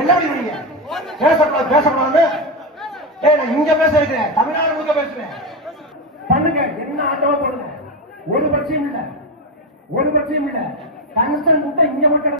என்ன பண்ணுவீங்க? பேசக்கூடாது பேசக்கூடாது. நான் இங்க பேச இருக்கிறேன், தமிழ்நாடு முழுக்க பேசுவேன். பண்ணுங்க, என்ன ஆட்டமா போடுங்க. ஒரு பட்சியும் இல்ல, ஒரு பட்சியும் இல்ல.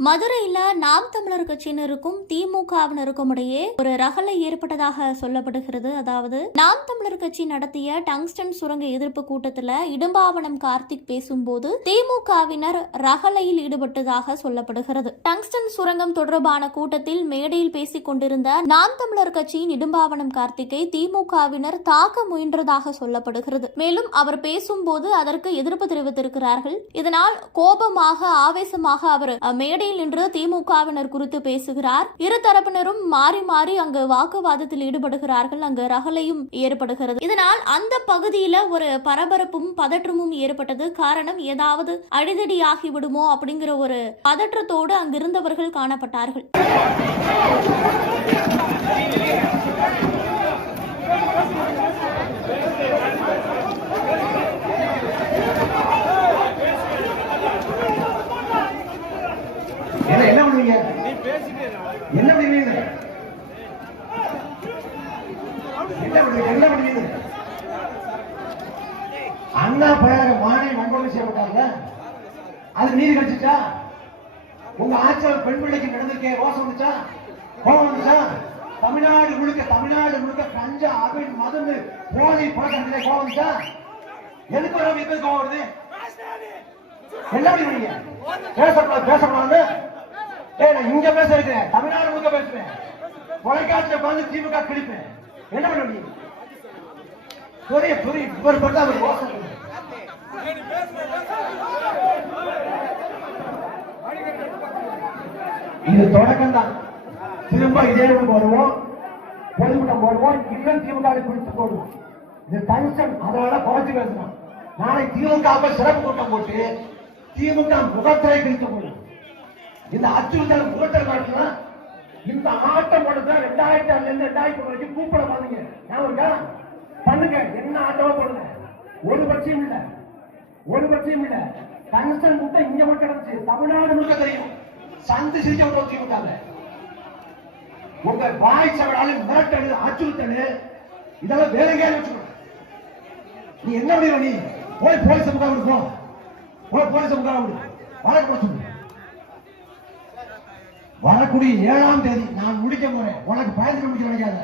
மதுரையில நாம் தமிழர் கட்சியினருக்கும் திமுகவினருக்கும் இடையே ஒரு ரகளை ஏற்பட்டதாக சொல்லப்படுகிறது. அதாவது நாம் தமிழர் கட்சி நடத்திய டங்ஸ்டன் சுரங்க எதிர்ப்பு கூட்டத்தில் இடும்பாவனம் கார்த்திக் பேசும்போது திமுகவினர் ரகளையில் ஈடுபட்டதாக சொல்லப்படுகிறது. டங்ஸ்டன் சுரங்கம் தொடர்பான கூட்டத்தில் மேடையில் பேசிக் கொண்டிருந்த நாம் தமிழர் கட்சியின் இடும்பாவனம் கார்த்திக்கை திமுகவினர் தாக்க முயன்றதாக சொல்லப்படுகிறது. மேலும் அவர் பேசும்போது அதற்கு எதிர்ப்பு தெரிவித்திருக்கிறார்கள். இதனால் கோபமாக அவர் மேடையில் நின்று திமுகவினர் குறித்து பேசுகிறார். இரு தரப்பினரும் மாறி மாறி அங்கு வாக்குவாதத்தில் ஈடுபடுகிறார்கள். அங்கு ரகளையும் ஏற்படுகிறது. இதனால் அந்த பகுதியில் ஒரு பரபரப்பும் பதற்றமும் ஏற்பட்டது. காரணம், ஏதாவது அடிதடியாகி விடுமோ அப்படிங்கிற ஒரு பதற்றத்தோடு அங்கிருந்தவர்கள் காணப்பட்டார்கள். என்ன பண்ணுவீங்க? என்ன பண்ணுவீங்க? என்ன பண்ணுவீங்க? அண்ணா பழைய மானை வன்கொடுமை செய்யப்பட்டாங்க. அது நீதி கிடைச்சிச்சா? உங்க ஆட்சியாளர் பெண் பிள்ளைக்கு நடந்திருக்கே ரோசம் வந்துச்சா? கோபம் வந்துச்சா? தமிழ்நாடு முழுக்க கஞ்சா அபின் மதந்து போதை பழக்க கோபம் வந்துச்சா? எதுக்கு வர இப்ப கோபம் வருது? என்ன பண்ணுவீங்க? பேசக்கூடாது பேசக்கூடாது. நான் இங்க பேச இருக்கிறேன், தமிழ்நாடு முழுக்க பேசுவேன். தொலைக்காட்சியை பார்த்து திமுக கிழிப்பேன். என்ன பண்ண முடியும்? இது தொடக்கம் தான். திரும்ப இதே போடுவோம், பொதுக்கூட்டம் போடுவோம், இன்னும் திமுக குறித்து போடுவோம். இது டென்ஷன், அதனால குறைச்சு பேசணும். நாளை திமுக சிறப்பு கூட்டம் போட்டு திமுக முகத்திரை கிழித்து போடும். இந்த அச்சுறுத்தல் முகத்தில் காட்டலாம். இந்த ஆட்டம் போடுறது 2006 இருந்து 2000 வரைக்கும் கூப்பிட பாருங்க. ஞாபகம் பண்ணுங்க, என்ன ஆட்டமா போடுங்க. ஒரு பட்சியும் இல்ல, ஒரு பட்சியும் இல்ல. டங்ஸ்டன் முட்டை இங்க மட்டும் கிடந்துச்சு, தமிழ்நாடு முழுக்க தெரியும். சந்து சிரிச்ச ஊற்றி விட்டாங்க. உங்க வாய் சவடால மிரட்டல், அச்சுறுத்தல், இதெல்லாம் வேற எங்கேயாவது வச்சுக்கணும். நீ என்ன முடியும்? நீ போய் போலீஸ் முகாம் இருக்கும், போலீஸ் முகாம் வழக்கு சொல்லு. வரக்கூடிய 7ஆம் தேதி நான் முடிக்க போறேன். உனக்கு பயந்து முடிக்க நினைக்காத.